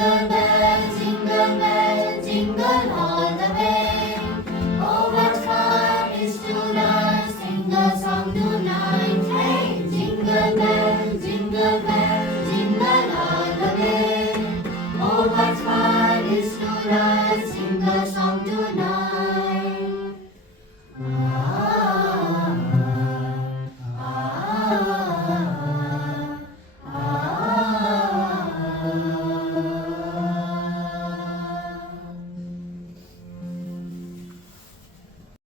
Jingle bell, jingle all the way. Oh, what fun is to dance, sing a song tonight. Hey, jingle all the way. Oh, what fun is to dance, sing a song.